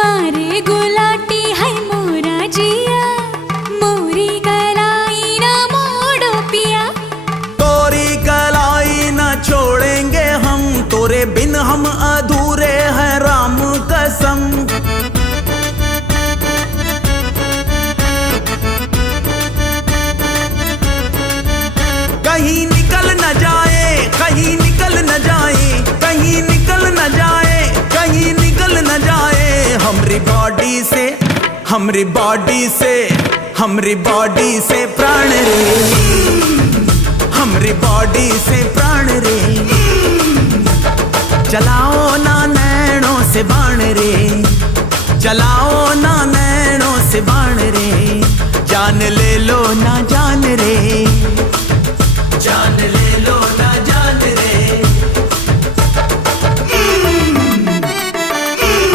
मारे गुलाटी है मोरा जिया, मोरी कलाई ना मोड़ो पिया। तोरी कलाई ना छोड़ेंगे हम, तोरे बिन हम अधूरे हैं राम कसम। कहीं निकल न जाए, कहीं निकल न जाए, कहीं निकल न जाए, कहीं निकल न जाए हमरी बॉडी से, हमरी बॉडी से, हमरी बॉडी से प्राण रे, हमरी बॉडी से प्राण रे। चलाओ ना नैनों से बाण रे, चलाओ ना नैनों से बाण रे। जान ले लो ना जान रे, जान ले लो।